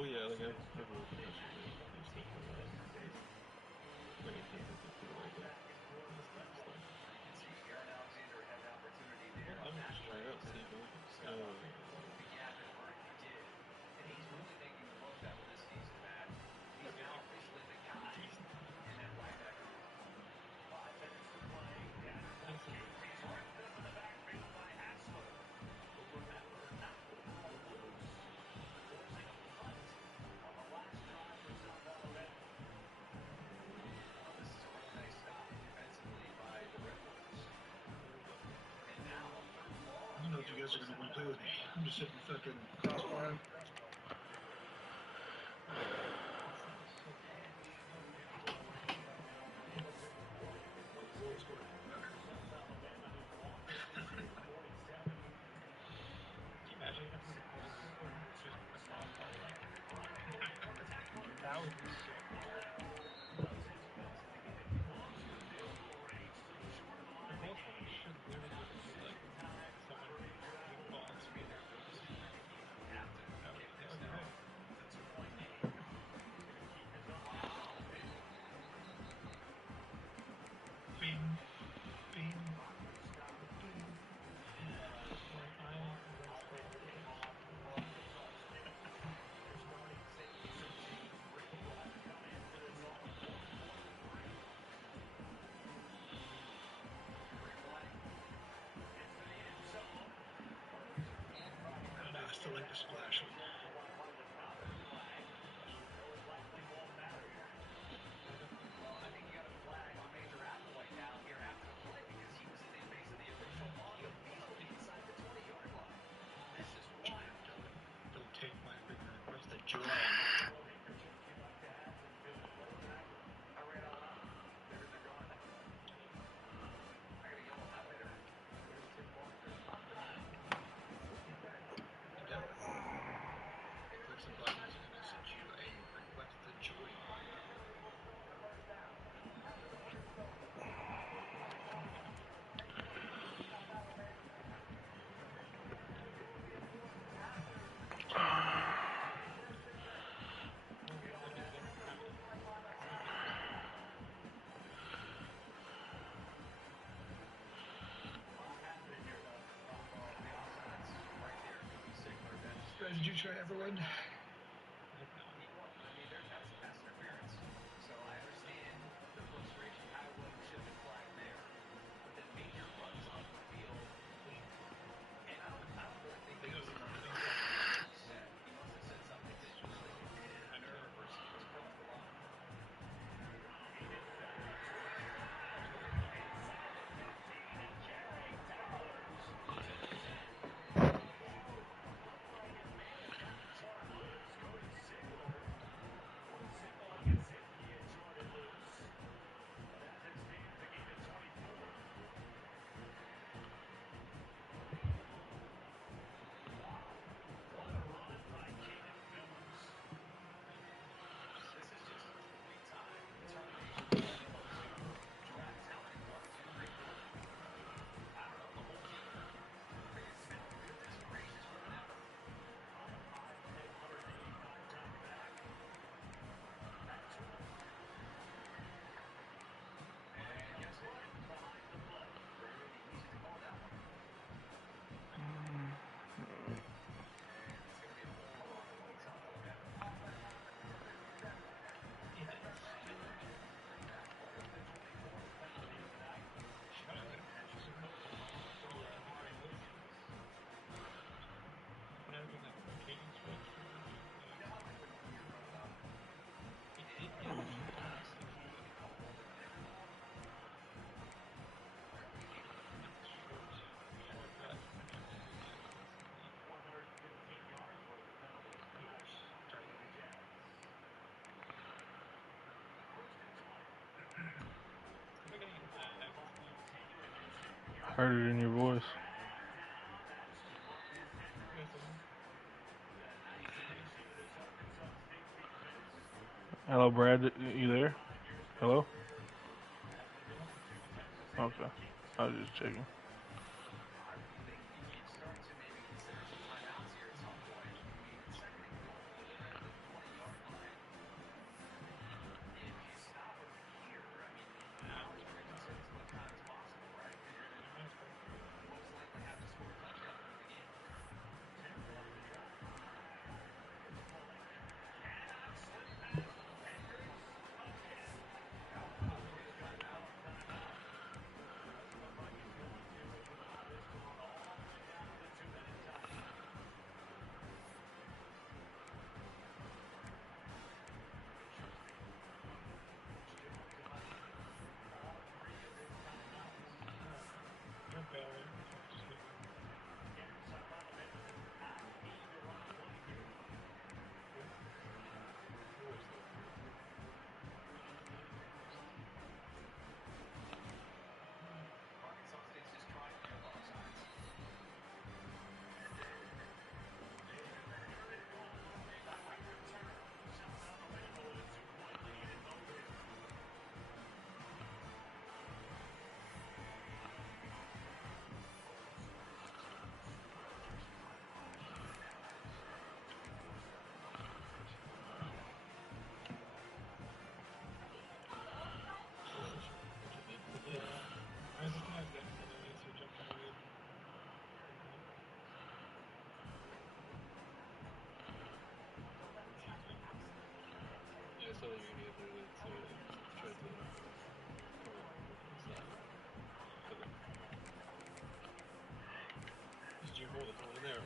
Well, yeah, like I've worked with customers and stuff for that. Like I can't think of who like this type of stuff. Well, I would just try it out, see if I like it. Decent. I don't know if you guys are going to want to play with me. I'm just hitting fucking crossbar. Imagine if we recorded this and just put a crossbar up. That would be sick. The most one should literally just be like someone with ball speeder just that would be right. Bing, bing, bing. When I was playing games, I don't know, I still like the splash one. Don't take my finger. Where's the joy? Click some buttons and it'll send you a request to join. Did you try Everwood? Heard it in your voice. Hello, Brad. You there? Hello? Okay. I was just checking.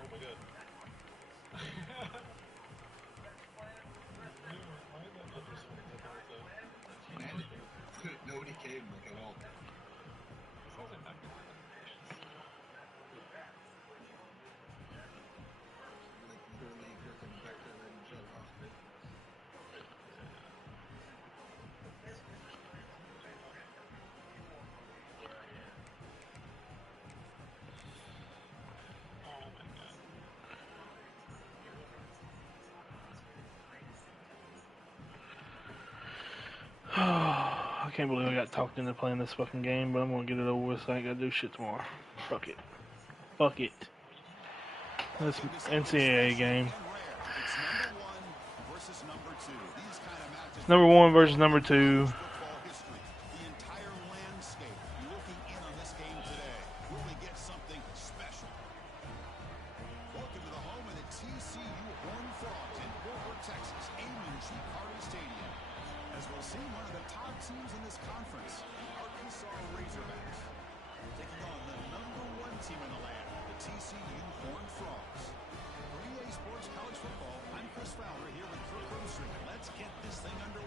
Oh my god. Nobody came like at all. Sounds like back in the Like literally looking back there and shut off. Oh my god. I can't believe I got talked into playing this fucking game, but I'm gonna get it over with so I ain't gotta do shit tomorrow. Fuck it. Fuck it. This NCAA game. It's number one versus number two. The entire landscape looking in on this game today. Will we get something special? Welcome to the home of the TCU Horned Frogs in 4vertz, Texas, Ncaa26 Stadium. As we'll see one of the top teams in this conference, the Arkansas Razorbacks, taking on the #1 team in the land, the TCU Horned Frogs. For EA Sports College Football, I'm Chris Fowler here with Kirk Grocery. Let's get this thing underway.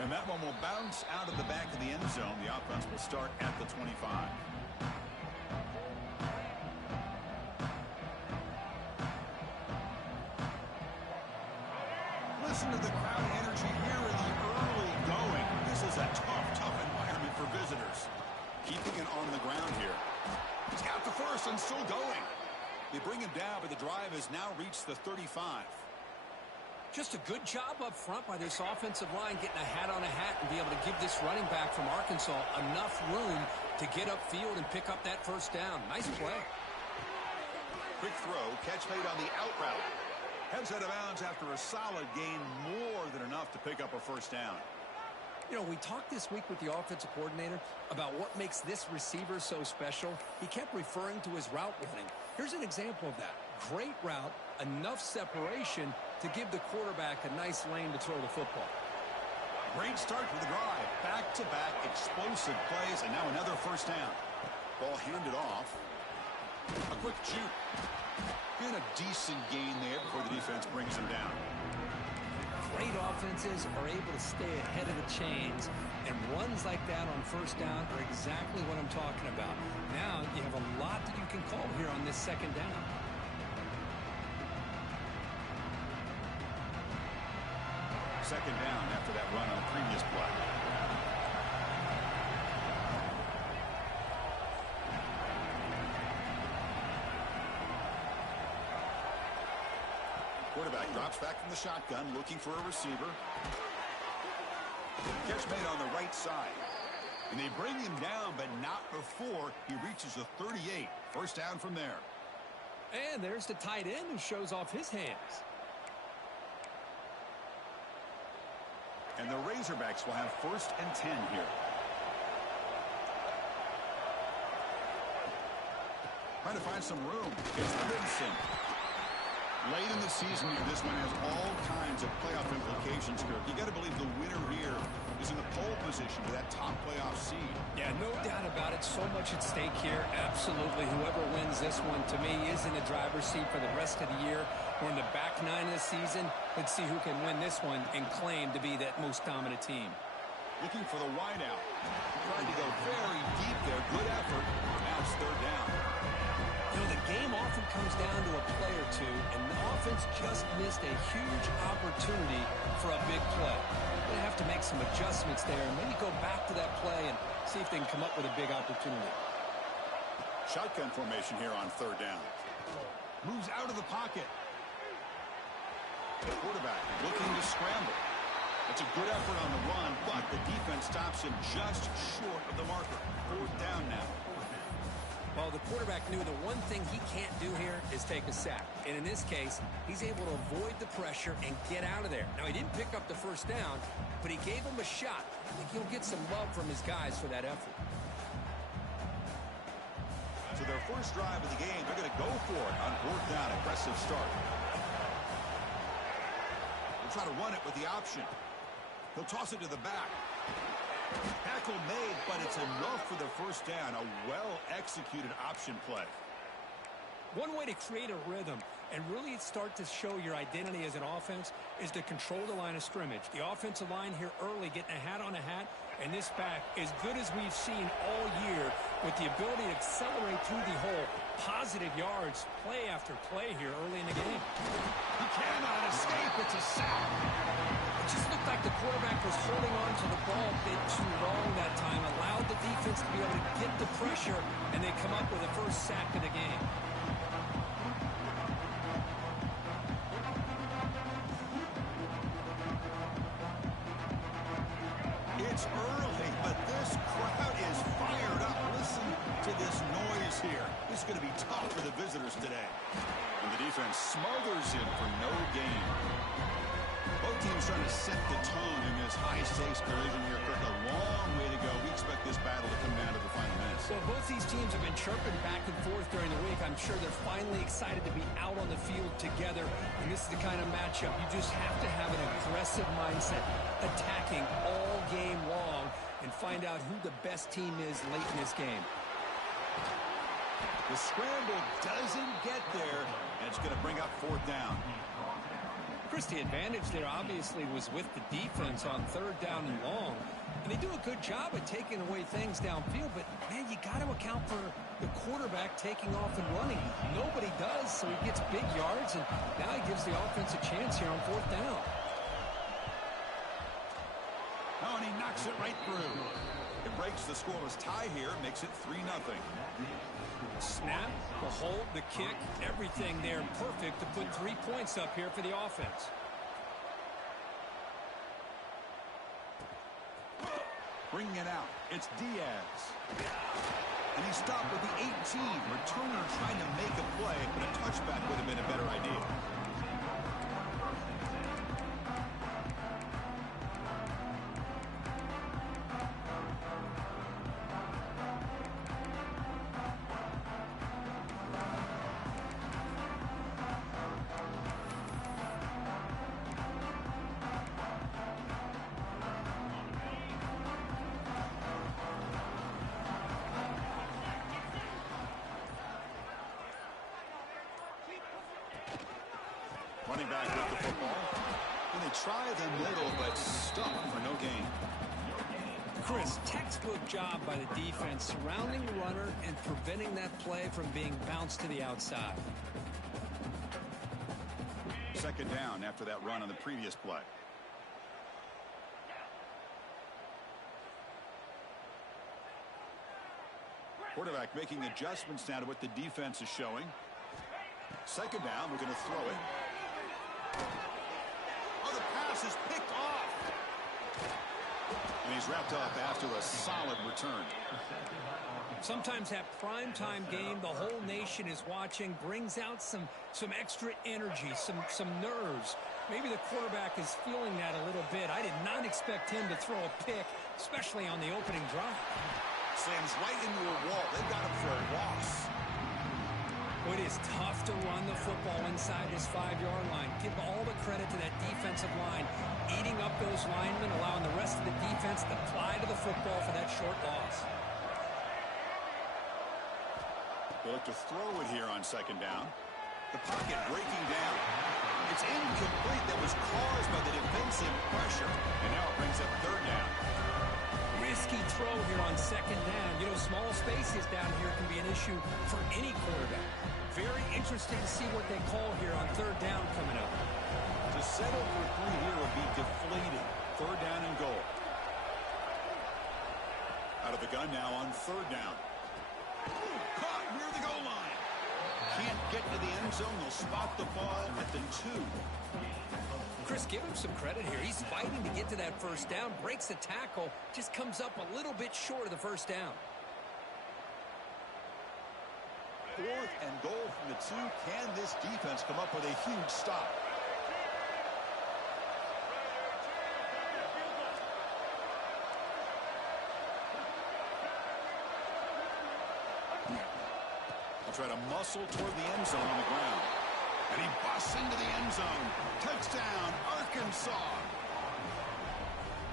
And that one will bounce out of the back of the end zone. The offense will start at the 25. Listen to the crowd energy here in the early going. This is a tough environment for visitors. Keeping it on the ground here. He's got the first and still going. They bring him down, but the drive has now reached the 35. Just a good job up front by this offensive line, getting a hat on a hat and be able to give this running back from Arkansas enough room to get upfield and pick up that first down. Nice play. Quick throw, catch made on the out route. Heads out of bounds after a solid gain, more than enough to pick up a first down. You know, we talked this week with the offensive coordinator about what makes this receiver so special. He kept referring to his route running. Here's an example of that. Great route, enough separation to give the quarterback a nice lane to throw the football. Great start to the drive. Back-to-back explosive plays, and now another first down. Ball handed off. A quick juke. And a decent gain there before the defense brings him down. Great offenses are able to stay ahead of the chains, and runs like that on first down are exactly what I'm talking about. Now you have a lot that you can call here on this second down. Second down after that run on the previous play. Quarterback drops back from the shotgun, looking for a receiver. Catch made on the right side. And they bring him down, but not before he reaches the 38. First down from there. And there's the tight end who shows off his hands. And the Razorbacks will have 1st and 10 here. Trying to find some room. It's Vincent. Late in the season here, this one has all kinds of playoff implications, Kirk. You got to believe the winner here is in the pole position for that top playoff seed. Yeah, no doubt about it. So much at stake here. Absolutely. Whoever wins this one, to me, is in the driver's seat for the rest of the year. We're in the back nine of the season. Let's see who can win this one and claim to be that most dominant team. Looking for the wideout. Trying to go very deep there. Good effort. Now it's third down. You know, the game often comes down to a play or two, and the offense just missed a huge opportunity for a big play. They're going to have to make some adjustments there and maybe go back to that play and see if they can come up with a big opportunity. Shotgun formation here on third down. Moves out of the pocket. The quarterback looking to scramble. It's a good effort on the run, but the defense stops him just short of the marker. Fourth down now. Well, the quarterback knew the one thing he can't do here is take a sack. And in this case, he's able to avoid the pressure and get out of there. Now, he didn't pick up the first down, but he gave him a shot. I think he'll get some love from his guys for that effort. So their first drive of the game, they're going to go for it on 4th down. Aggressive start. They'll try to run it with the option. He'll toss it to the back. Tackle made, but it's enough for the first down. A well-executed option play. One way to create a rhythm and really start to show your identity as an offense is to control the line of scrimmage. The offensive line here early getting a hat on a hat, and this back as good as we've seen all year with the ability to accelerate through the hole. Positive yards, play after play here early in the game. He cannot escape. It's a sack. It just looked like the quarterback was holding on to the ball a bit too long that time, allowed the defense to be able to get the pressure, and they come up with the first sack of the game. It's early, but this crowd is fired up. Listen to this noise here. This is going to be tough for the visitors today. And the defense smothers him for no gain. Both teams trying to set the tone in this high-stakes collision here. Kirk, a long way to go. We expect this battle to come down to the final minutes. Well, both these teams have been chirping back and forth during the week. I'm sure they're finally excited to be out on the field together. And this is the kind of matchup you just have to have an aggressive mindset, attacking all game long, and find out who the best team is late in this game. The scramble doesn't get there, and it's going to bring up 4th down. Chris, the advantage there obviously was with the defense on 3rd down and long. And they do a good job of taking away things downfield, but, man, you got to account for the quarterback taking off and running. Nobody does, so he gets big yards, and now he gives the offense a chance here on 4th down. Oh, and he knocks it right through. It breaks the scoreless tie here, makes it 3-0. Snap, the hold, the kick, everything there perfect to put 3 points up here for the offense. Bringing it out, it's Diaz. And he stopped with the 18. Returner trying to make a play, but a touchback would have been a better idea. Running back with the football. And they try the middle, but stuck for no gain. Chris, textbook job by the defense surrounding the runner and preventing that play from being bounced to the outside. 2nd down after that run on the previous play. Quarterback making adjustments now to what the defense is showing. 2nd down, we're going to throw it. Oh, the pass is picked off. And he's wrapped up after a solid return. Sometimes that primetime game, the whole nation is watching, brings out some extra energy, some nerves. Maybe the quarterback is feeling that a little bit. I did not expect him to throw a pick, especially on the opening drive. Slams right into a wall. They've got him for a loss. It is tough to run the football inside this 5-yard line. Give all the credit to that defensive line, eating up those linemen, allowing the rest of the defense to fly to the football for that short loss. They look to throw it here on 2nd down. The pocket breaking down. It's incomplete. That was caused by the defensive pressure. And now it brings up 3rd down. Risky throw here on 2nd down. You know, small spaces down here can be an issue for any quarterback. Very interesting to see what they call here on 3rd down coming up. To settle for 3 here would be deflating. 3rd down and goal. Out of the gun now on 3rd down. Caught near the goal line. Can't get to the end zone. They'll spot the ball at the 2. Chris, give him some credit here. He's fighting to get to that 1st down, breaks a tackle, just comes up a little bit short of the 1st down. 4th and goal from the 2. Can this defense come up with a huge stop? He'll try to muscle toward the end zone on the ground. And he busts into the end zone. Touchdown, Arkansas.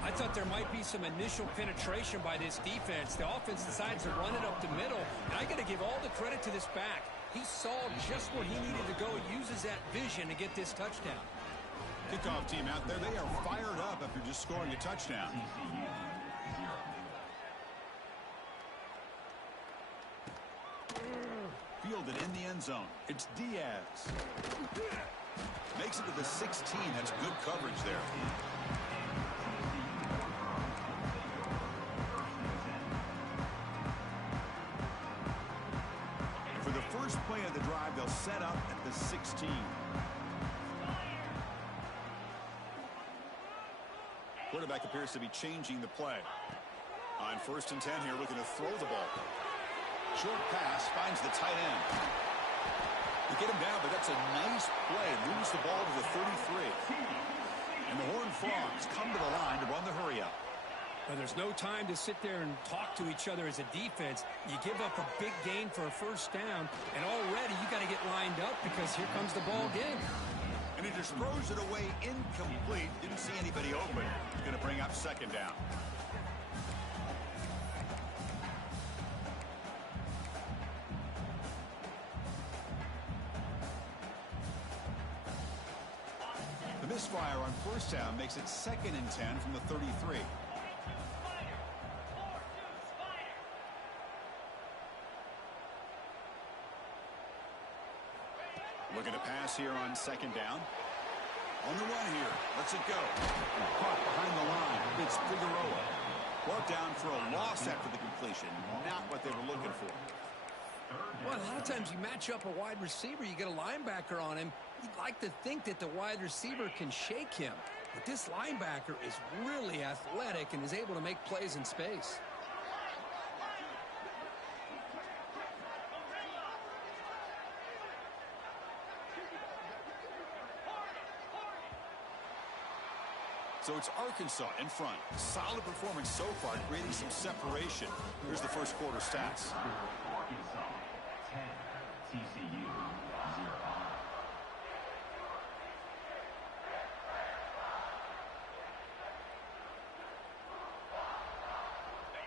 I thought there might be some initial penetration by this defense. The offense decides to run it up the middle. And I got to give all the credit to this back. He saw just where he needed to go, uses that vision to get this touchdown. Kickoff team out there, they are fired up after just scoring a touchdown. Fielded in the end zone. It's Diaz. Makes it to the 16. That's good coverage there. For the first play of the drive, they'll set up at the 16. Quarterback appears to be changing the play. On 1st and 10 here, looking to throw the ball. Short pass finds the tight end. They get him down, but that's a nice play. Moves the ball to the 33. And the Horned Frogs come to the line to run the hurry up. Well, there's no time to sit there and talk to each other as a defense. You give up a big gain for a first down, and already you got to get lined up because here comes the ball again. And he just throws it away incomplete. Didn't see anybody open. He's going to bring up 2nd down. The misfire on 1st down makes it 2nd and 10 from the 33. Looking to pass here on 2nd down. On the run here. Let's it go. Caught behind the line. It's Figueroa. Brought down for a loss after the completion. Not what they were looking for. Well, a lot of times you match up a wide receiver, you get a linebacker on him. You'd like to think that the wide receiver can shake him. But this linebacker is really athletic and is able to make plays in space. So it's Arkansas in front. Solid performance so far, creating some separation. Here's the first quarter stats. Arkansas 10, TCU 0.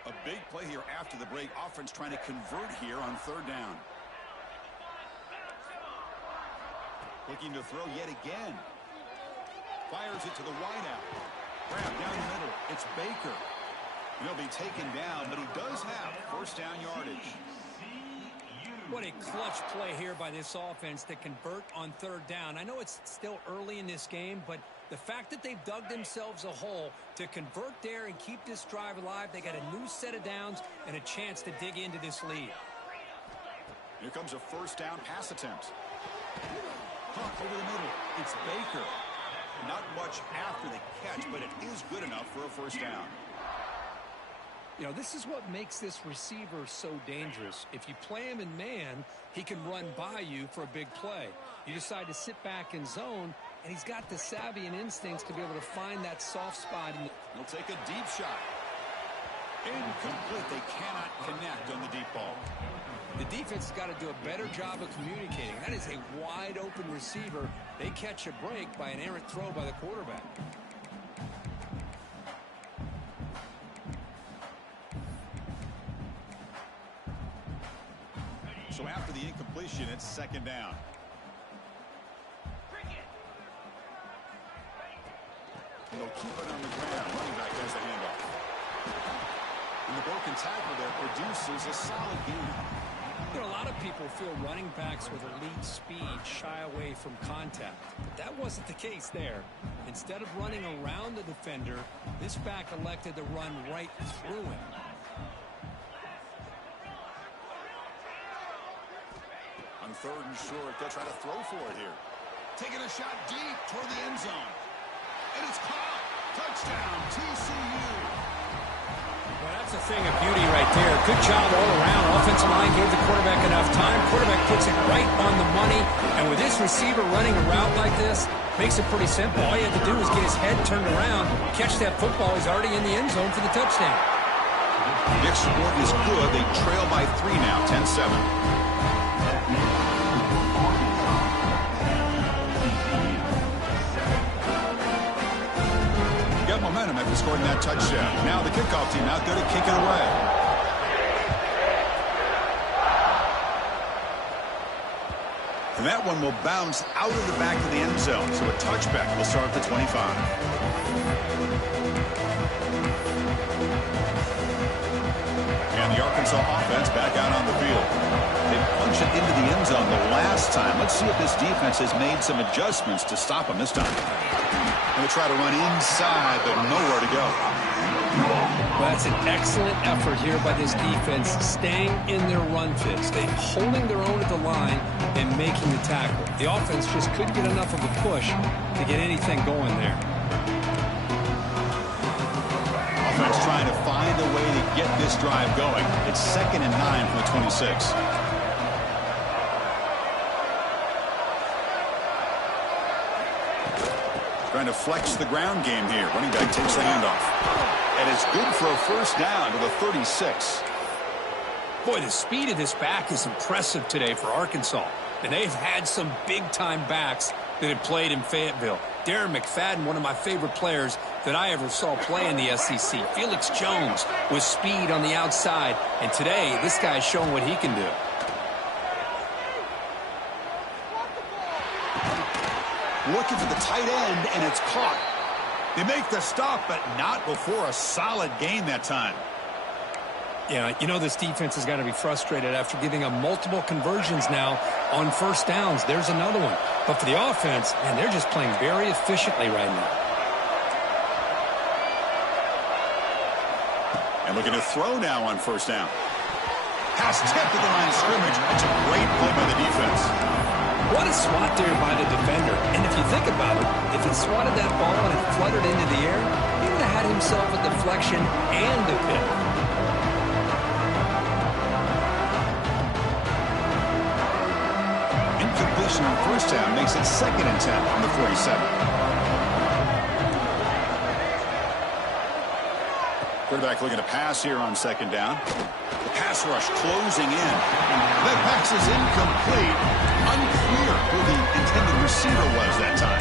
A big play here after the break. Offense trying to convert here on 3rd down. Looking to throw yet again. Fires it to the wideout. Grab down the middle. It's Baker. He'll be taken down, but he does have 1st down yardage. What a clutch play here by this offense to convert on 3rd down. I know it's still early in this game, but the fact that they've dug themselves a hole to convert there and keep this drive alive, they got a new set of downs and a chance to dig into this lead. Here comes a 1st down pass attempt. Caught over the middle. It's Baker. Not much after the catch, but it is good enough for a 1st down. You know, this is what makes this receiver so dangerous. If you play him in man, he can run by you for a big play. You decide to sit back in zone, and he's got the savvy and instincts to be able to find that soft spot. He'll take a deep shot. Incomplete. They cannot connect on the deep ball. The defense has got to do a better job of communicating. That is a wide-open receiver. They catch a break by an errant throw by the quarterback. So after the incompletion, it's 2nd down. And they'll keep it on the ground. Running back has the handoff. And the broken tackle there produces a solid gain. You know, a lot of people feel running backs with elite speed shy away from contact. But that wasn't the case there. Instead of running around the defender, this back elected to run right through him. On 3rd and short, they'll try to throw for it here. Taking a shot deep toward the end zone. And it's caught. Touchdown, TCU. Well, that's a thing of beauty right there. Good job all around. Offensive line gave the quarterback enough time. Quarterback puts it right on the money. And with this receiver running a route like this, makes it pretty simple. All you have to do is get his head turned around, catch that football. He's already in the end zone for the touchdown. The extra point is good. They trail by 3 now, 10-7. momentum after scoring that touchdown. Now the kickoff team out there to kick it away. And that one will bounce out of the back of the end zone. So a touchback will start at the 25. And the Arkansas offense back out on the field. They punched it into the end zone the last time. Let's see if this defense has made some adjustments to stop them this time. And they try to run inside, but nowhere to go. Well, that's an excellent effort here by this defense, staying in their run fit, holding their own at the line and making the tackle. The offense just couldn't get enough of a push to get anything going there. Offense trying to find a way to get this drive going. It's 2nd and 9 from the 26. Trying to flex the ground game here. Running back takes the handoff. And it's good for a first down to the 36. Boy, the speed of this back is impressive today for Arkansas. And they've had some big-time backs that have played in Fayetteville. Darren McFadden, one of my favorite players that I ever saw play in the SEC. Felix Jones with speed on the outside. And today, this guy's showing what he can do. Looking for the tight end, and it's caught. They make the stop, but not before a solid gain that time. Yeah, you know this defense has got to be frustrated after giving up multiple conversions now on first downs. There's another one. But for the offense, man, they're just playing very efficiently right now. And looking to throw now on first down. Pass tipped at the line of scrimmage. It's a great play by the defense. What a swat there by the defender. And if you think about it, if he swatted that ball and it fluttered into the air, he would have had himself a deflection and a pick. Incompletion on first down makes it 2nd and 10 from the 47. Quarterback looking to pass here on 2nd down. The pass rush closing in. That pass is incomplete. Unclear who the intended receiver was that time.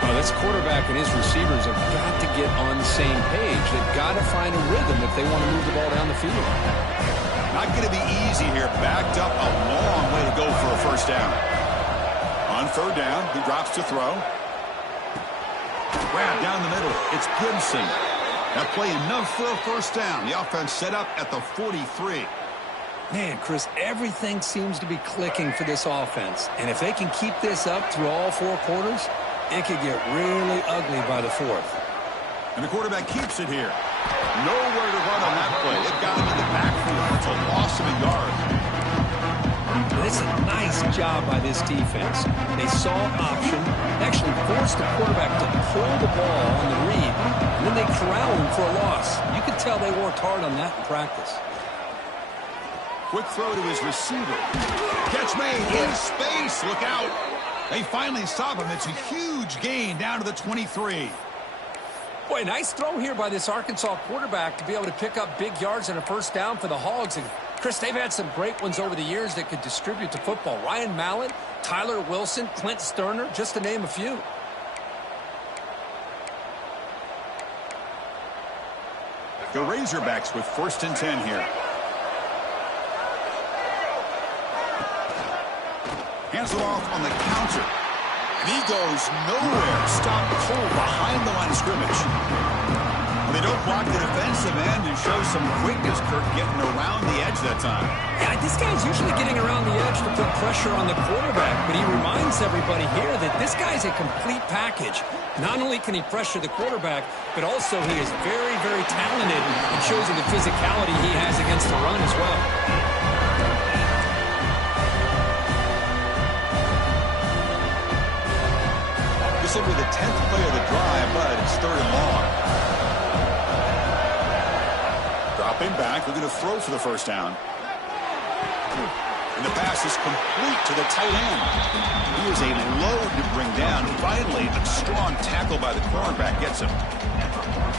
Well, this quarterback and his receivers have got to get on the same page. They've got to find a rhythm if they want to move the ball down the field. Not going to be easy here. Backed up a long way to go for a first down. On 3rd down, he drops to throw. Grab down the middle. It's Gibson. That play enough for a first down. The offense set up at the 43. Man, Chris, everything seems to be clicking for this offense. And if they can keep this up through all 4 quarters, it could get really ugly by the 4th. And the quarterback keeps it here. Nowhere to run on that play. It got him in the backfield. It's a loss of a yard. It's a nice job by this defense. They saw option, actually forced the quarterback to pull the ball on the read, and then they corralled him for a loss. You could tell they worked hard on that in practice. Quick throw to his receiver. Catch made in space. Look out. They finally stop him. It's a huge gain down to the 23. Boy, nice throw here by this Arkansas quarterback to be able to pick up big yards and a first down for the Hogs. And Chris, they've had some great ones over the years that could distribute the football. Ryan Mallett, Tyler Wilson, Clint Sterner, just to name a few. The Razorbacks with 1st and 10 here. Hands it off on the counter. And he goes nowhere. Stop cold behind the line of scrimmage. They don't block the defensive end and show some quickness. Kirk getting around the edge that time. Yeah, this guy's usually getting around the edge to put pressure on the quarterback, but he reminds everybody here that this guy's a complete package. Not only can he pressure the quarterback, but also he is very, very talented and shows you the physicality he has against the run as well. This will be the 10th play of the drive, but it's 3rd and long. Dropping back, looking to throw for the first down. And the pass is complete to the tight end. He is a load to bring down. Finally, a strong tackle by the cornerback gets him.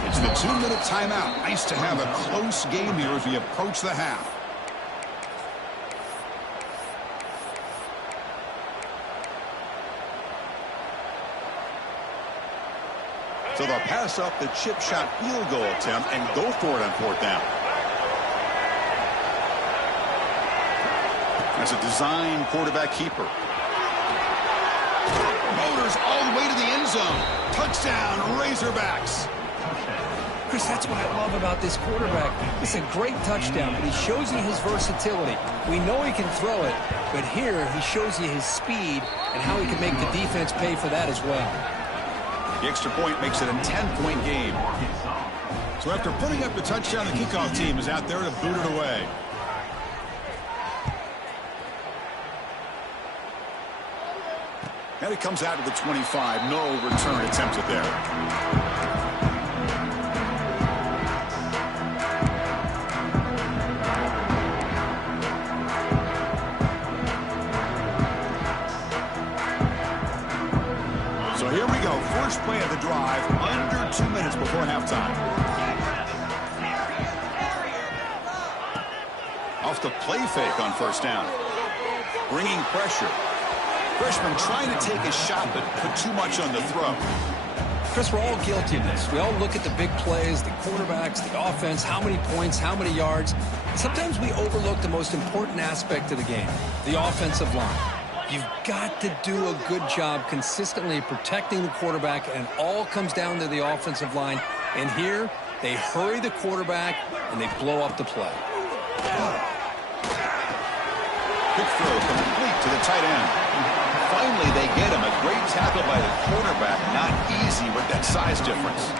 It's the 2-minute timeout. Nice to have a close game here as we approach the half. So they'll pass up the chip shot field goal attempt and go for it on 4th down. That's a design quarterback keeper. Motors all the way to the end zone. Touchdown, Razorbacks. Chris, that's what I love about this quarterback. It's a great touchdown, but he shows you his versatility. We know he can throw it, but here he shows you his speed and how he can make the defense pay for that as well. The extra point makes it a 10-point game. So after putting up the touchdown, the kickoff team is out there to boot it away. And it comes out to the 25. No return attempted there. So here we go. First play of the drive, under 2 minutes before halftime. Off the play fake on 1st down. Bringing pressure. Freshman trying to take a shot, but put too much on the throw. Chris, we're all guilty of this. We all look at the big plays, the quarterbacks, the offense, how many points, how many yards. Sometimes we overlook the most important aspect of the game, the offensive line. You've got to do a good job consistently protecting the quarterback, and it all comes down to the offensive line. And here, they hurry the quarterback, and they blow up the play. Quick throw complete to the tight end. Finally, they get him. A great tackle by the quarterback. Not easy with that size difference.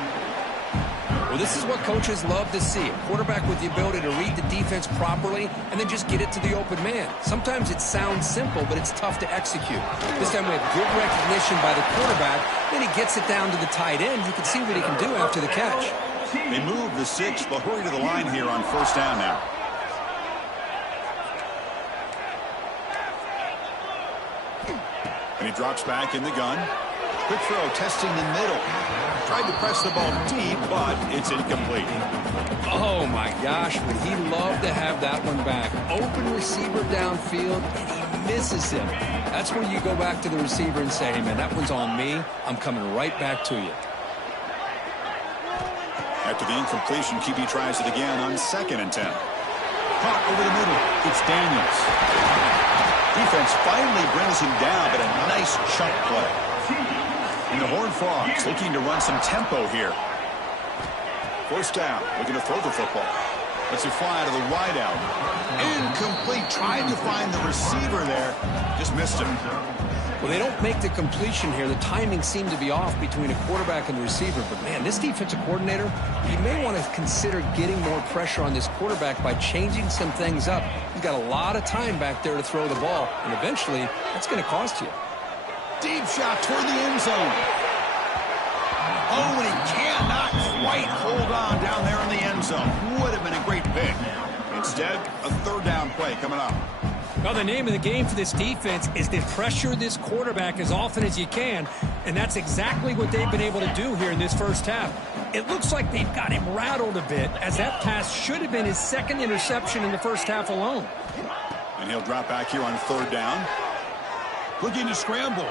Well, this is what coaches love to see. A quarterback with the ability to read the defense properly and then just get it to the open man. Sometimes it sounds simple, but it's tough to execute. This time we have good recognition by the quarterback. Then he gets it down to the tight end. You can see what he can do after the catch. They move the 6. They'll hurry to the line here on 1st down now. And he drops back in the gun. Quick throw, testing the middle. Tried to press the ball deep, but it's incomplete. Oh, my gosh, would he love to have that one back. Open receiver downfield, and he misses him. That's where you go back to the receiver and say, hey, man, that one's on me. I'm coming right back to you. After the incompletion, QB tries it again on 2nd and 10. Caught over the middle. It's Daniels. Defense finally brings him down, but a nice chunk play. And the Horned Frogs looking to run some tempo here. 1st down, looking to throw the football. Let's it fly out of the wideout. Incomplete, trying to find the receiver there. Just missed him. Well, they don't make the completion here. The timing seemed to be off between a quarterback and the receiver. But, man, this defensive coordinator, he may want to consider getting more pressure on this quarterback by changing some things up. He's got a lot of time back there to throw the ball, and eventually that's going to cost you. Deep shot toward the end zone. Oh, and he cannot quite hold on down there in the end zone. Would have been a great pick. Instead, a 3rd down play coming up. Well, the name of the game for this defense is to pressure this quarterback as often as you can, and that's exactly what they've been able to do here in this first half. It looks like they've got him rattled a bit, as that pass should have been his 2nd interception in the first half alone. And he'll drop back here on 3rd down. Looking to scramble.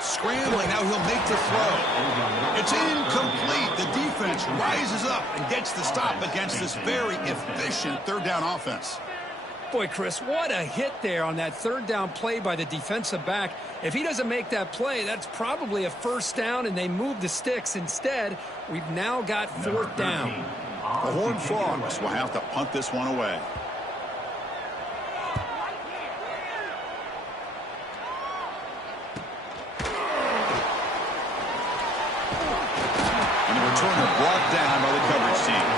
Scrambling, now he'll make the throw. It's incomplete. The defense rises up and gets the stop against this very efficient 3rd down offense. Boy, Chris, what a hit there on that 3rd down play by the defensive back. If he doesn't make that play, that's probably a 1st down, and they move the sticks. Instead, we've now got 4th down. The Horned Frogs will have to punt this one away. And the returner brought down by the coverage team.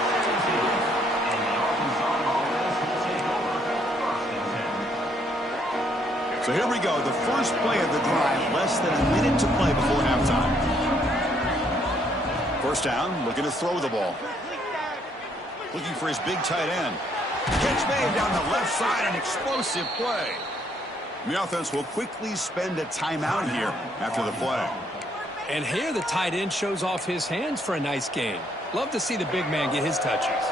So here we go, the first play of the drive, less than a minute to play before halftime. 1st down, looking to throw the ball. Looking for his big tight end. Catch made down the left side, an explosive play. The offense will quickly spend a timeout here after the play. And here the tight end shows off his hands for a nice gain. Love to see the big man get his touches.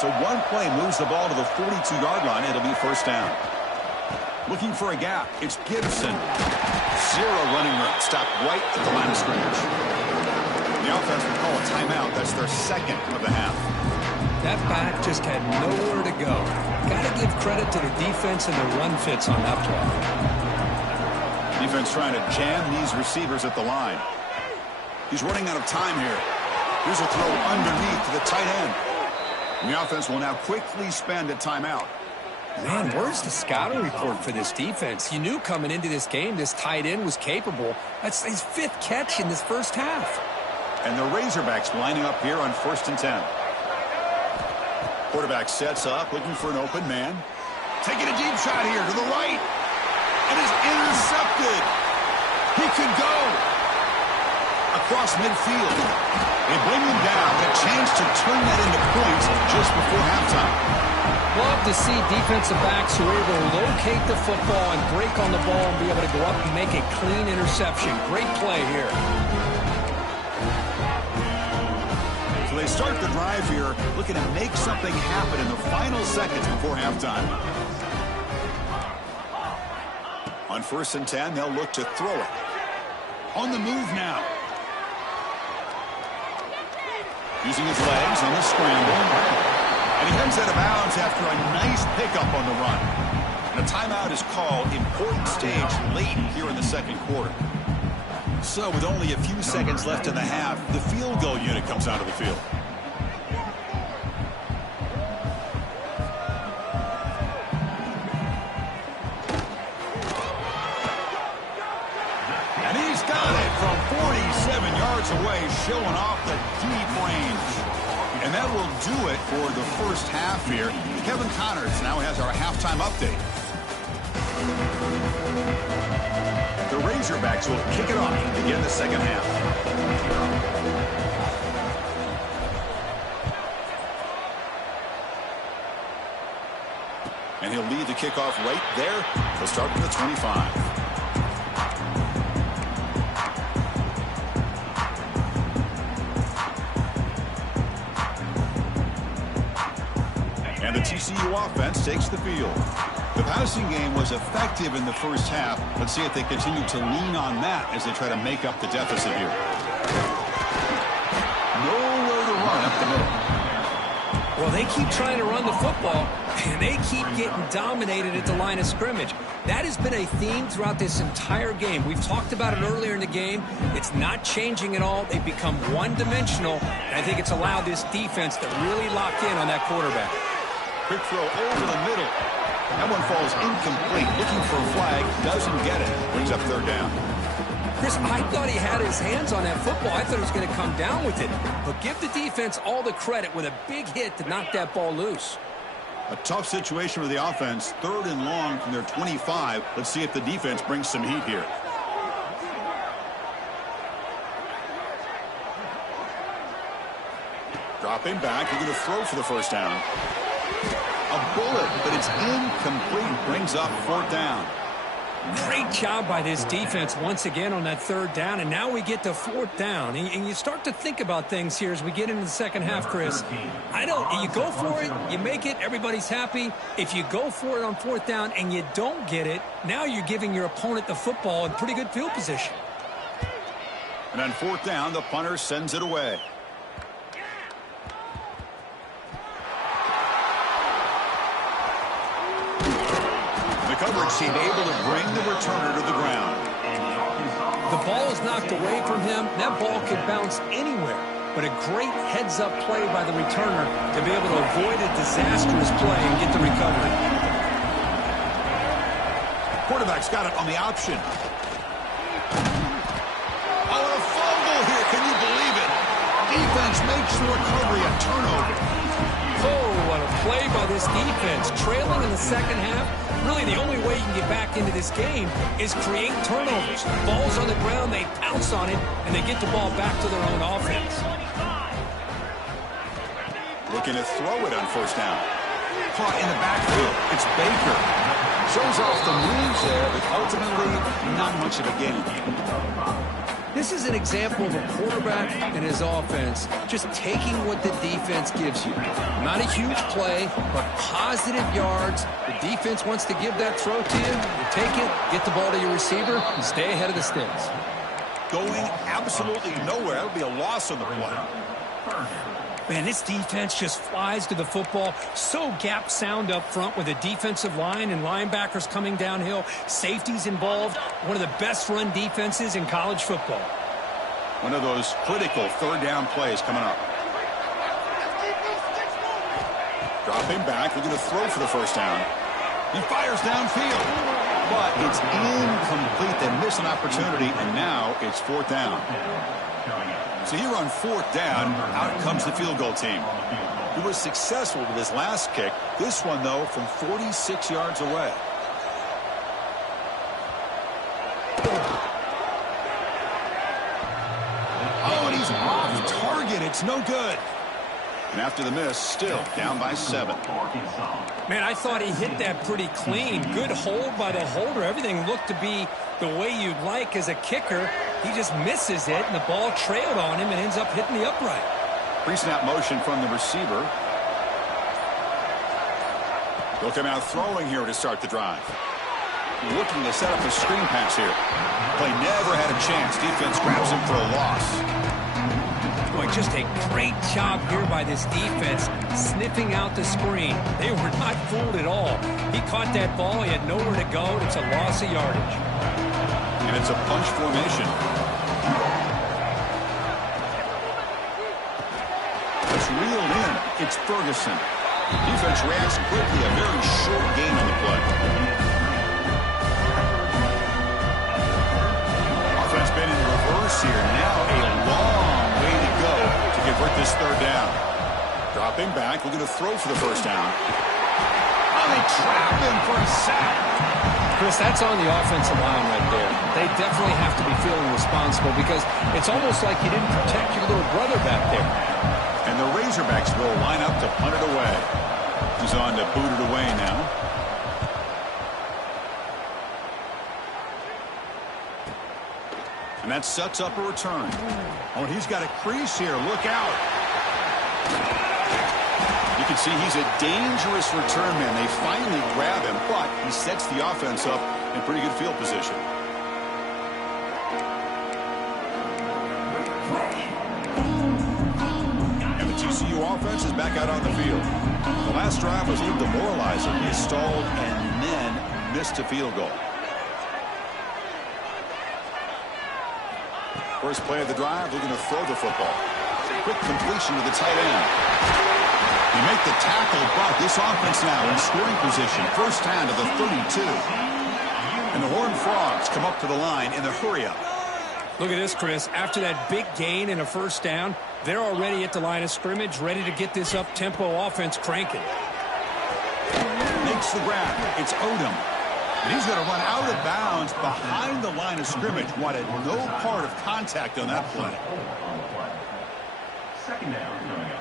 So one play moves the ball to the 42-yard line. It'll be 1st down. Looking for a gap. It's Gibson. Zero running room. Stopped right at the line of scrimmage. The offense will call a timeout. That's their second of the half. That back just had nowhere to go. Got to give credit to the defense and the run fits on that play. Defense trying to jam these receivers at the line. He's running out of time here. Here's a throw underneath to the tight end. And the offense will now quickly spend a timeout. Man, where's the scouting report for this defense? You knew coming into this game this tight end was capable. That's his 5th catch in this first half. And the Razorbacks lining up here on 1st and 10. Quarterback sets up, looking for an open man. Taking a deep shot here to the right. And is intercepted. He could go across midfield. They bring him down. A chance to turn that into points just before halftime. Love to see defensive backs who are able to locate the football and break on the ball and be able to go up and make a clean interception. Great play here. So they start the drive here, looking to make something happen in the final seconds before halftime. On 1st and 10, they'll look to throw it. On the move now. Using his legs on the scramble. And he heads out of bounds after a nice pickup on the run. And a timeout is called. Important stage late here in the second quarter. So with only a few seconds left in the half, the field goal unit comes out of the field. And he's got it from 47 yards away, showing off the deep range. And that will do it for the first half here. Kevin Connors now has our halftime update. The Razorbacks will kick it off to begin the second half. And he'll lead the kickoff right there. He'll start with the 25. And the TCU offense takes the field. The passing game was effective in the first half. Let's see if they continue to lean on that as they try to make up the deficit here. Nowhere to run up the middle. Well, they keep trying to run the football, and they keep getting dominated at the line of scrimmage. That has been a theme throughout this entire game. We've talked about it earlier in the game. It's not changing at all. They've become one-dimensional, and I think it's allowed this defense to really lock in on that quarterback. Quick throw over the middle. That one falls incomplete. Looking for a flag. Doesn't get it. Brings up 3rd down. Chris, I thought he had his hands on that football. I thought he was going to come down with it. But give the defense all the credit with a big hit to knock that ball loose. A tough situation for the offense. 3rd and long from their 25. Let's see if the defense brings some heat here. Dropping back. They're going to throw for the first down. A bullet, but it's incomplete. Brings up 4th down. Great job by this defense once again on that 3rd down, and now we get to 4th down. And you start to think about things here as we get into the second half, Chris. You go for it, you make it, everybody's happy. If you go for it on 4th down and you don't get it, now you're giving your opponent the football in pretty good field position. And on 4th down, the punter sends it away. Coverage team able to bring the returner to the ground. The ball is knocked away from him. That ball could bounce anywhere. But a great heads-up play by the returner to be able to avoid a disastrous play and get the recovery. Quarterback's got it on the option. Oh, a fumble here. Can you believe it? Defense makes the recovery a turnover. Oh, what a play by this defense. Trailing in the second half. Really, the only way you can get back into this game is create turnovers. Ball's on the ground, they pounce on it, and they get the ball back to their own offense. Looking to throw it on 1st down. Caught in the backfield. It's Baker. Shows off the moves there, but ultimately not much of a gain. This is an example of a quarterback and his offense just taking what the defense gives you. Not a huge play, but positive yards. The defense wants to give that throw to you. You take it, get the ball to your receiver, and stay ahead of the sticks. Going absolutely nowhere. That would be a loss on the play. Man, this defense just flies to the football. So gap sound up front with a defensive line and linebackers coming downhill. Safeties involved. One of the best run defenses in college football. One of those critical third down plays coming up. Dropping back, looking to throw for the first down. He fires downfield, but it's incomplete. They miss an opportunity, and now it's fourth down. So here on fourth down, out comes the field goal team. He was successful with his last kick. This one, though, from 46 yards away. Oh, and he's off target. It's no good. And after the miss, still down by 7. Man, I thought he hit that pretty clean. Good hold by the holder. Everything looked to be the way you'd like as a kicker. He just misses it, and the ball trailed on him and ends up hitting the upright. Pre-snap motion from the receiver. They'll come out throwing here to start the drive. Looking to set up a screen pass here. Play never had a chance. Defense grabs him for a loss. Boy, just a great job here by this defense, sniffing out the screen. They were not fooled at all. He caught that ball. He had nowhere to go. It's a loss of yardage. And it's a bunch formation. It's reeled in. It's Ferguson. Defense reacts quickly. A very short gain on the play. Offense been in reverse here. Now a long way to go to convert this third down. Dropping back. Looking to throw for the first down. Oh, they trap him for a sack. Chris, that's on the offensive line right there. They definitely have to be feeling responsible because it's almost like you didn't protect your little brother back there. And the Razorbacks will line up to punt it away. He's on to boot it away now. And that sets up a return. Oh, and he's got a crease here. Look out. You can see he's a dangerous return man. They finally grab him, but he sets the offense up in pretty good field position. And the TCU offense is back out on the field. The last drive was a little demoralizing. He stalled and then missed a field goal. First play of the drive, looking to throw the football. Quick completion to the tight end. They make the tackle, but this offense now in scoring position. First down to the 32. And the Horned Frogs come up to the line in the hurry-up. Look at this, Chris. After that big gain and a first down, they're already at the line of scrimmage, ready to get this up-tempo offense cranking. Makes the grab. It's Odom. And he's going to run out of bounds behind the line of scrimmage. Wanted no part of contact on that play. Second down coming up.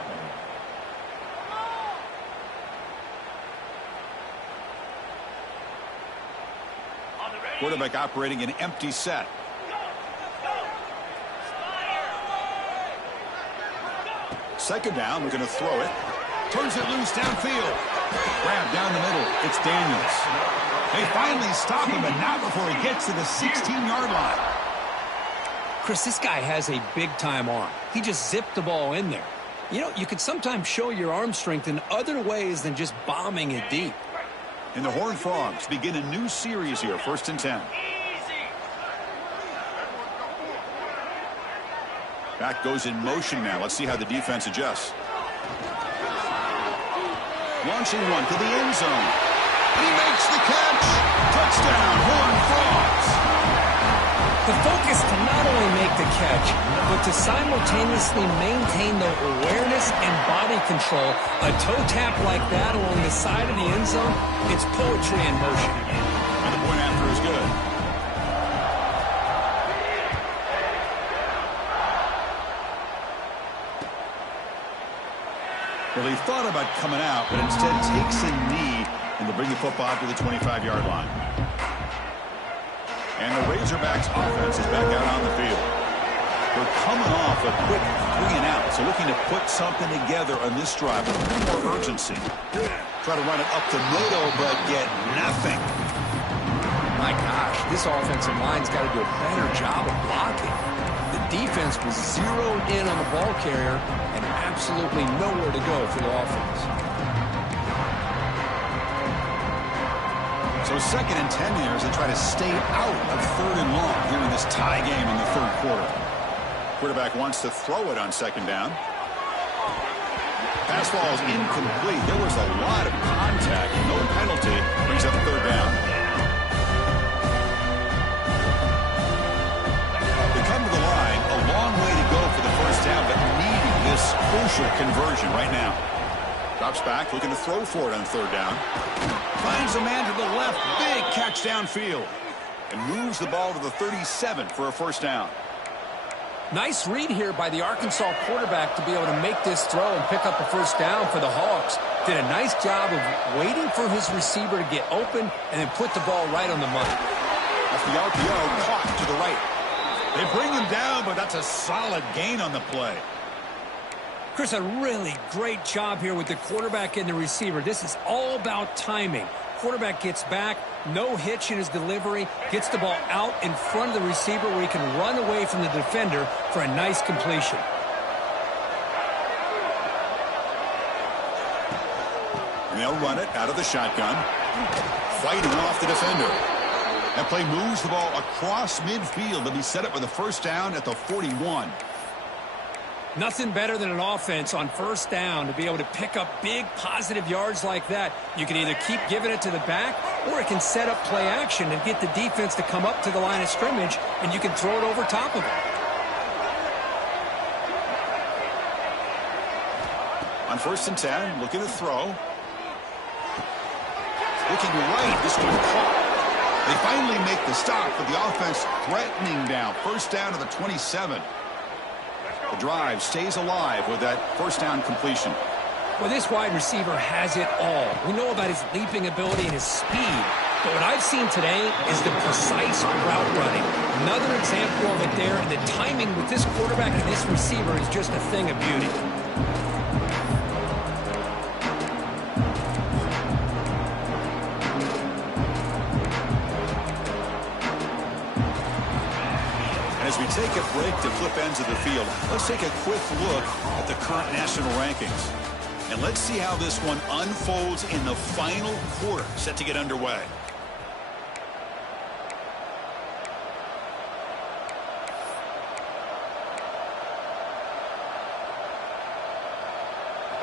Quarterback operating an empty set. Second down, we're going to throw it. Turns it loose downfield. Grab down the middle. It's Daniels. They finally stop him, but not before he gets to the 16-yard line. Chris, this guy has a big-time arm. He just zipped the ball in there. You know, you could sometimes show your arm strength in other ways than just bombing it deep. And the Horned Frogs begin a new series here, 1st and 10. Back goes in motion now. Let's see how the defense adjusts. Launching one to the end zone. And he makes the catch. Touchdown, Horned Frogs. The focus to not only make the catch, but to simultaneously maintain the awareness and body control. A toe tap like that along the side of the end zone, it's poetry in motion. And the point after is good. Well, he thought about coming out, but instead takes a knee and to bring the football to the 25-yard line. And the Razorbacks offense is back out on the field. They're coming off a quick 3-and-out, so looking to put something together on this drive with a little more urgency. Try to run it up the middle, but get nothing. My gosh, this offensive line's got to do a better job of blocking. The defense was zeroed in on the ball carrier and absolutely nowhere to go for the offense. So 2nd and 10 here as they try to stay out of 3rd and long here in this tie game in the 3rd quarter. Quarterback wants to throw it on 2nd down. Pass ball is incomplete. There was a lot of contact. No penalty. Brings up 3rd down. They come to the line. A long way to go for the 1st down, but needing this crucial conversion right now. Drops back, looking to throw for it on 3rd down. Finds a man to the left. Big catch downfield. And moves the ball to the 37 for a 1st down. Nice read here by the Arkansas quarterback to be able to make this throw and pick up a 1st down for the Hawks. Did a nice job of waiting for his receiver to get open and then put the ball right on the money. Off the RPO, caught to the right. They bring him down, but that's a solid gain on the play. Chris, a really great job here with the quarterback and the receiver. This is all about timing. Quarterback gets back, no hitch in his delivery, gets the ball out in front of the receiver where he can run away from the defender for a nice completion. And they'll run it out of the shotgun, fighting off the defender. That play moves the ball across midfield to be set up with a 1st down at the 41. Nothing better than an offense on 1st down to be able to pick up big positive yards like that. You can either keep giving it to the back or it can set up play action and get the defense to come up to the line of scrimmage and you can throw it over top of it. On 1st and 10, looking to throw. Looking right, this one caught. They finally make the stop, but the offense threatening down. 1st down to the 27. The drive stays alive with that 1st down completion. Well, this wide receiver has it all. We know about his leaping ability and his speed, but what I've seen today is the precise route running. Another example of it there, and the timing with this quarterback and this receiver is just a thing of beauty. As we take a break to flip ends of the field, let's take a quick look at the current national rankings. And let's see how this one unfolds in the final quarter, set to get underway.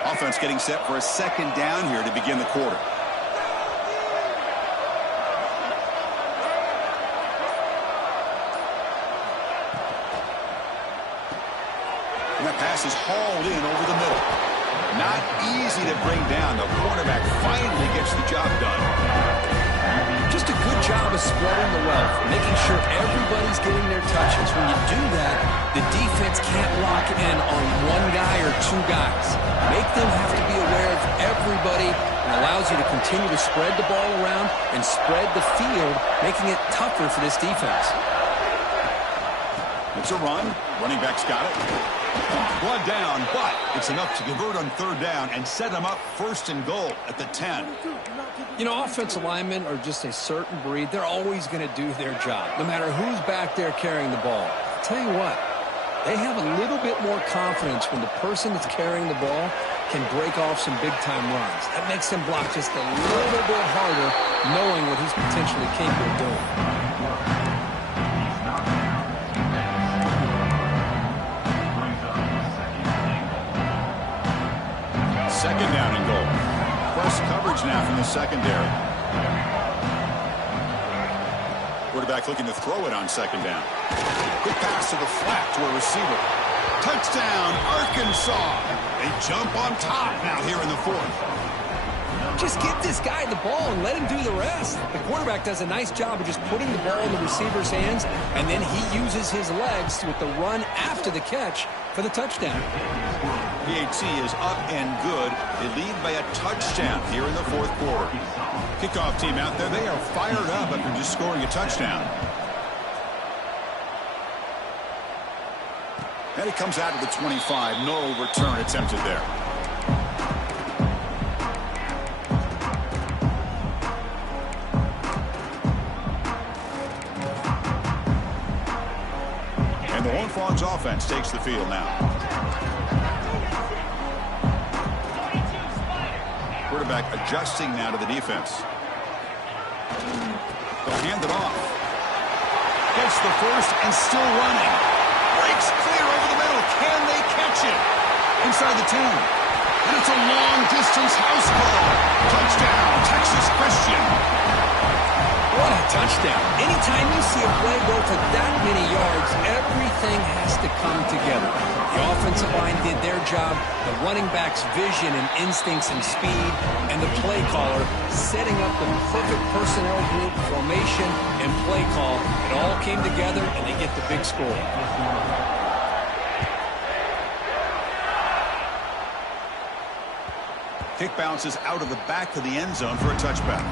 Offense getting set for a 2nd down here to begin the quarter. And that pass is hauled in over the middle. Not easy to bring down. The quarterback finally gets the job done. Just a good job of spreading the wealth, making sure everybody's getting their touches. When you do that, the defense can't lock in on one guy or 2 guys. Make them have to be aware of everybody and allows you to continue to spread the ball around and spread the field, making it tougher for this defense. It's a run. Running back's got it. Blood down, but it's enough to convert on 3rd down and set them up 1st and goal at the 10. You know, offensive linemen are just a certain breed. They're always going to do their job, no matter who's back there carrying the ball. I'll tell you what, they have a little bit more confidence when the person that's carrying the ball can break off some big-time runs. That makes them block just a little bit harder, knowing what he's potentially capable of doing. 2nd down and goal. Press coverage now from the secondary. Quarterback looking to throw it on 2nd down. Quick pass to the flat to a receiver. Touchdown, Arkansas. They jump on top now here in the 4th. Just get this guy the ball and let him do the rest. The quarterback does a nice job of just putting the ball in the receiver's hands, and then he uses his legs with the run after the catch for the touchdown. PAT is up and good. They lead by a touchdown here in the 4th quarter. Kickoff team out there, they are fired up after just scoring a touchdown. And he comes out to the 25. No return attempted there. And the Horned Frogs offense takes the field now. Quarterback adjusting now to the defense. They'll hand it off. Gets the first and still running. Breaks clear over the middle. Can they catch it? Inside the 10. And it's a long-distance house call. Touchdown, Texas Christian. What a touchdown. Anytime you see a play go for that many yards, everything has to come together. The offensive line did their job, the running back's vision and instincts and speed, and the play caller setting up the perfect personnel group, formation, and play call. It all came together, and they get the big score. Kick bounces out of the back of the end zone for a touchback.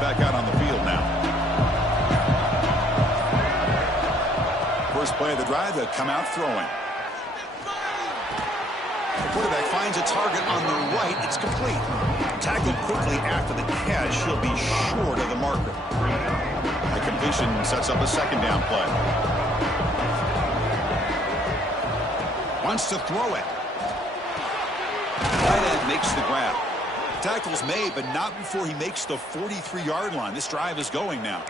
Back out on the field now. First play of the drive, they come out throwing. The quarterback finds a target on the right. It's complete. Tackled quickly after the catch. He'll be short of the marker. The completion sets up a second down play. Wants to throw it. Tight end makes the grab. Tackle's made, but not before he makes the 43-yard line. This drive is going now.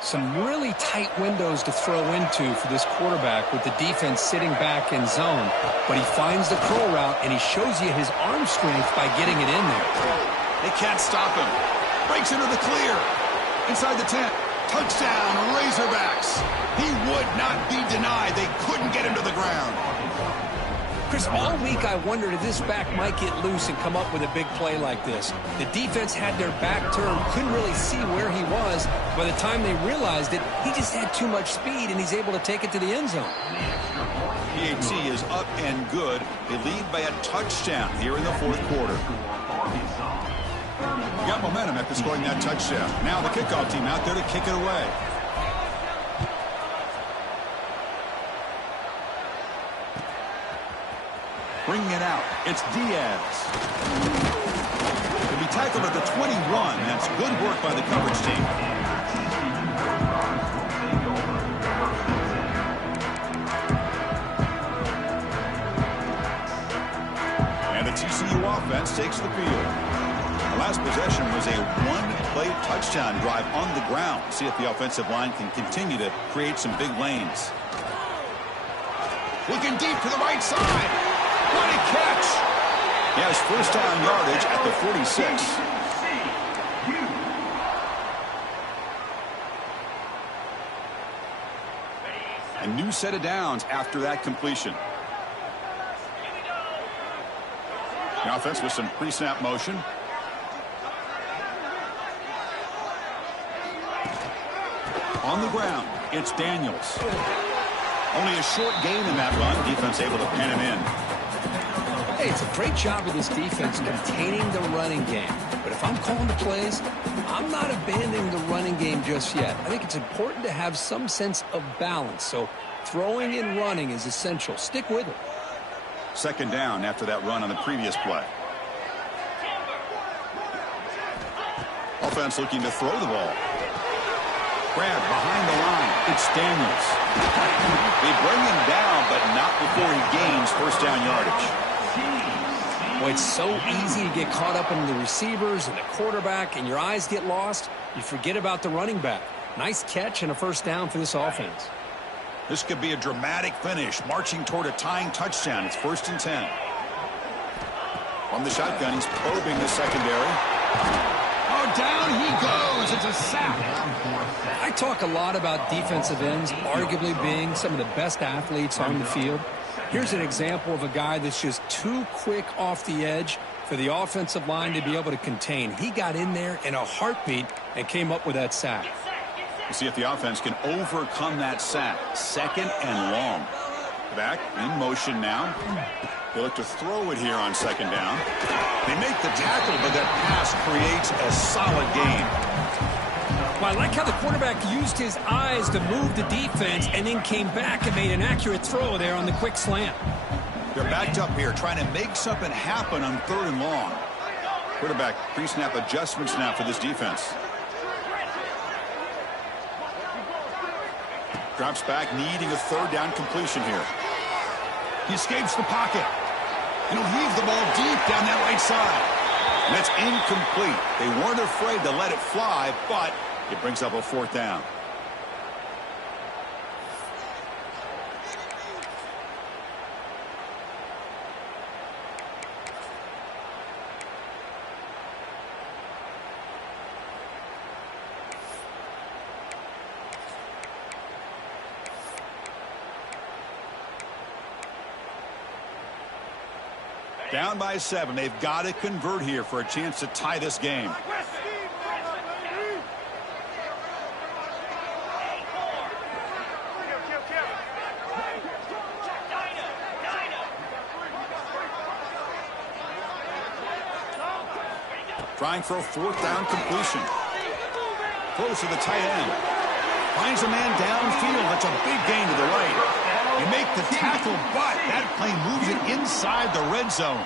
Some really tight windows to throw into for this quarterback with the defense sitting back in zone. But he finds the curl route, and he shows you his arm strength by getting it in there. They can't stop him. Breaks into the clear. Inside the 10. Touchdown, Razorbacks. He would not be denied. They couldn't get him to the ground. Chris, all week I wondered if this back might get loose and come up with a big play like this. The defense had their back turned, couldn't really see where he was. By the time they realized it, he just had too much speed, and he's able to take it to the end zone. PAT is up and good. They lead by a touchdown here in the fourth quarter. Got momentum after scoring that touchdown. Now the kickoff team out there to kick it away. Bringing it out, it's Diaz. He'll be tackled at the 21. That's good work by the coverage team. And the TCU offense takes the field. The last possession was a one-play touchdown drive on the ground. See if the offensive line can continue to create some big lanes. Looking deep to the right side. What a catch! He has first down yardage at the 46. A new set of downs after that completion. The offense with some pre-snap motion. On the ground, it's Daniels. Only a short gain in that run. Defense able to pen him in. Hey, it's a great job of this defense containing the running game. But if I'm calling the plays, I'm not abandoning the running game just yet. I think it's important to have some sense of balance. So throwing and running is essential. Stick with it. Second down after that run on the previous play. Offense looking to throw the ball. Grab behind the line. It's Daniels. They bring him down, but not before he gains first down yardage. Boy, it's so easy to get caught up in the receivers and the quarterback, and your eyes get lost. You forget about the running back. Nice catch and a first down for this offense. This could be a dramatic finish, marching toward a tying touchdown. It's 1st and 10. From the shotgun, he's probing the secondary. Oh, down he goes. It's a sack. I talk a lot about defensive ends arguably being some of the best athletes on the field. Here's an example of a guy that's just too quick off the edge for the offensive line to be able to contain. He got in there in a heartbeat and came up with that sack. We'll see if the offense can overcome that sack. 2nd and long. Back in motion now. They look to throw it here on second down. They make the tackle, but that pass creates a solid gain. Well, I like how the quarterback used his eyes to move the defense and then came back and made an accurate throw there on the quick slant. They're backed up here, trying to make something happen on 3rd and long. Quarterback pre-snap adjustments now for this defense. Drops back, needing a 3rd down completion here. He escapes the pocket. And he'll heave the ball deep down that right side. And that's incomplete. They weren't afraid to let it fly, but it brings up a 4th down. Down by 7. They've got to convert here for a chance to tie this game. Trying for a 4th down completion. Close to the tight end. Finds a man downfield. That's a big gain to the right. You make the tackle, but that play moves it inside the red zone.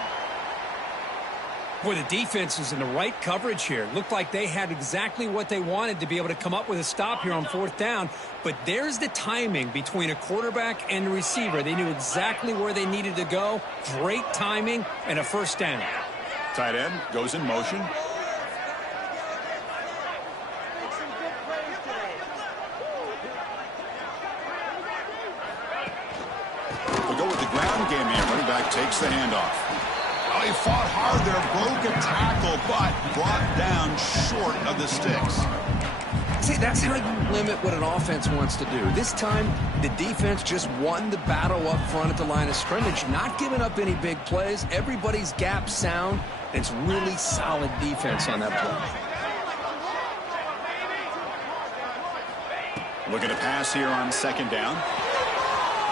Boy, the defense is in the right coverage here. Looked like they had exactly what they wanted to be able to come up with a stop here on 4th down. But there's the timing between a quarterback and a receiver. They knew exactly where they needed to go. Great timing and a 1st down. Tight end goes in motion. We'll go with the ground game here. Running back takes the handoff. Oh, he fought hard there, broke a tackle, but brought down short of the sticks. See, that's how you limit what an offense wants to do. This time, the defense just won the battle up front at the line of scrimmage, not giving up any big plays. Everybody's gap sound. It's really solid defense on that play. Looking to pass here on 2nd down.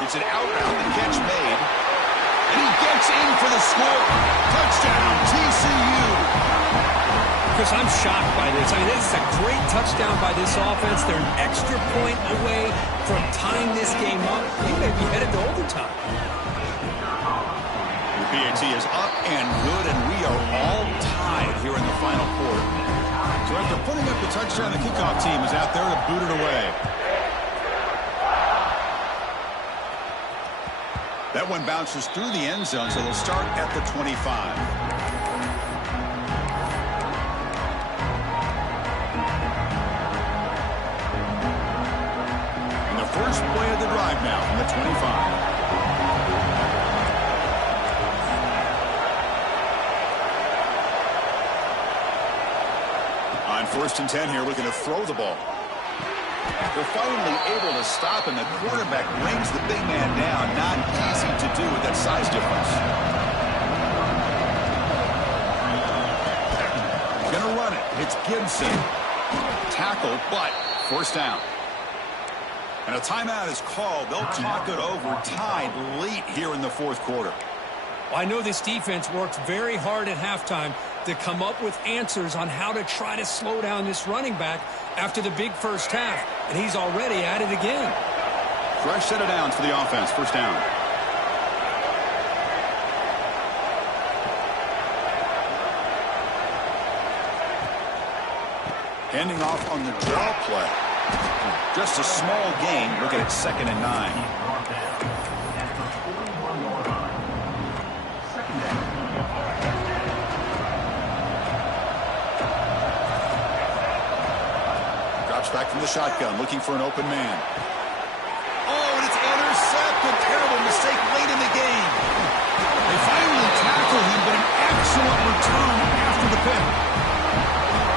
It's an out-route, the catch made. And he gets in for the score. Touchdown, TCU. Chris, I'm shocked by this. I mean, this is a great touchdown by this offense. They're an extra point away from tying this game up. They may be headed to overtime. The PAT is up and good, and we are all tied here in the final quarter. So after putting up the touchdown, the kickoff team is out there to boot it away. That one bounces through the end zone, so they'll start at the 25. And the first play of the drive now from the 25. On 1st and 10 here, looking to throw the ball. They're finally able to stop, and the quarterback brings the big man down. Not easy to do with that size difference. Gonna run it. It's Gibson. Tackle, but 1st down. And a timeout is called. They'll talk it over. Tied late here in the 4th quarter. Well, I know this defense worked very hard at halftime to come up with answers on how to try to slow down this running back after the big first half, and he's already at it again. Fresh set of downs for the offense. 1st down. Handing off on the draw play. Just a small gain. Looking at 2nd and 9. Back from the shotgun, looking for an open man. Oh, and it's intercepted. Terrible mistake late in the game. They finally tackle him, but an excellent return after the pick.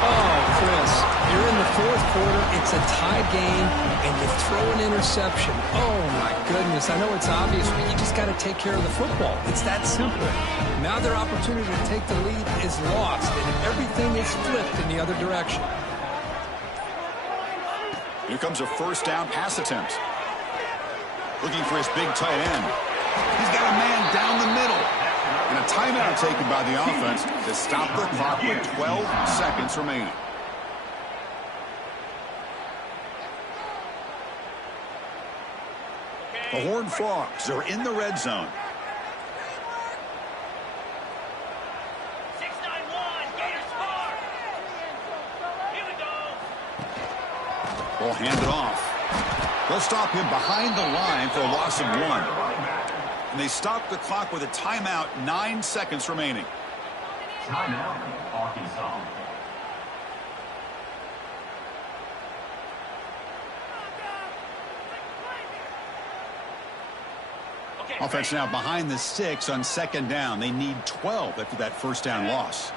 Oh, Chris, you're in the 4th quarter. It's a tie game, and you throw an interception. Oh, my goodness. I know it's obvious, but you just got to take care of the football. It's that simple. Now their opportunity to take the lead is lost, and everything is flipped in the other direction. Here comes a 1st down pass attempt. looking for his big tight end. He's got a man down the middle. And a timeout taken by the offense to stop the clock with 12 seconds remaining. The Horned Frogs are in the red zone. 691, Gators score. Here we go. Will hand it off. They'll stop him behind the line for a loss of 1. And they stop the clock with a timeout, 9 seconds remaining. Timeout, Arkansas. Offense now behind the 6 on second down. They need 12 after that first down loss.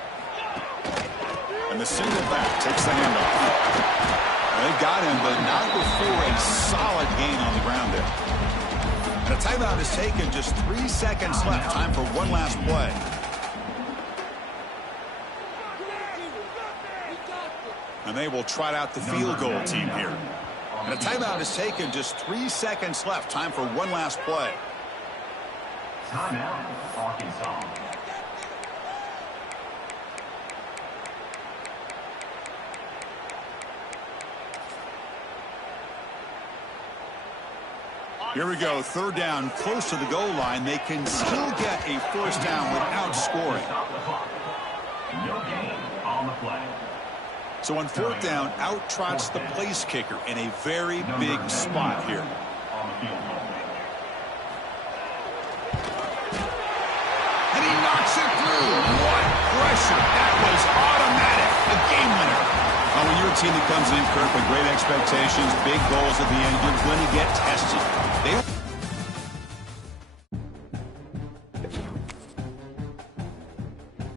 And the single back takes the handoff. They got him, but not before a solid gain on the ground there. And a timeout is taken, just 3 seconds left. Time for one last play. And they will trot out the field goal team here. And a timeout is taken, just 3 seconds left. Time for one last play. Timeout, Arkansas. Here we go, third down, close to the goal line. They can still get a first down without scoring. Stop the clock. No gain on the play. So on fourth down, out trots the place kicker in a very big spot here. On the field goal. And he knocks it through. What pressure. That was automatic. A game winner. Now, when you're a team that comes in, Kirk, with great expectations, big goals at the end, you're going to get tested. They